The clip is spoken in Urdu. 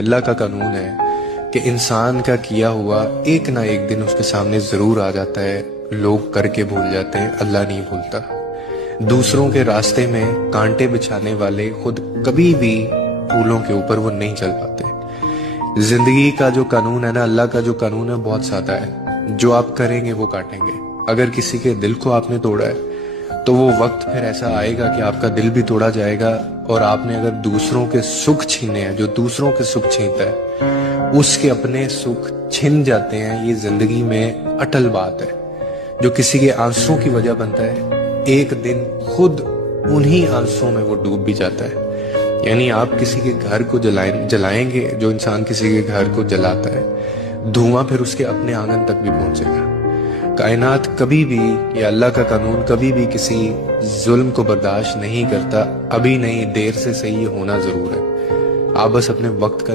اللہ کا قانون ہے کہ انسان کا کیا ہوا ایک نہ ایک دن اس کے سامنے ضرور آ جاتا ہے. لوگ کر کے بھول جاتے ہیں، اللہ نہیں بھولتا. دوسروں کے راستے میں کانٹے بچھانے والے خود کبھی بھی پھولوں کے اوپر وہ نہیں چل پاتے. زندگی کا جو قانون ہے نا، اللہ کا جو قانون ہے بہت سادہ ہے. جو آپ کریں گے وہ کاٹیں گے. اگر کسی کے دل کو آپ نے توڑا ہے تو وہ وقت پھر ایسا آئے گا کہ آپ کا دل بھی توڑا جائے گا. اور آپ نے اگر دوسروں کے سکھ چھینے ہیں، جو دوسروں کے سکھ چھینتا ہے اس کے اپنے سکھ چھن جاتے ہیں. یہ زندگی میں اٹل بات ہے. جو کسی کے آنسوں کی وجہ بنتا ہے، ایک دن خود انہی آنسوں میں وہ ڈوب بھی جاتا ہے. یعنی آپ کسی کے گھر کو جلائیں گے، جو انسان کسی کے گھر کو جلاتا ہے دھواں پھر اس کے اپنے آنگن تک بھی پہنچے گا. کائنات کبھی بھی، یا اللہ کا قانون کبھی بھی کسی ظلم کو برداشت نہیں کرتا. ابھی نہیں، دیر سے صحیح ہونا ضرور ہے. آپ بس اپنے وقت کا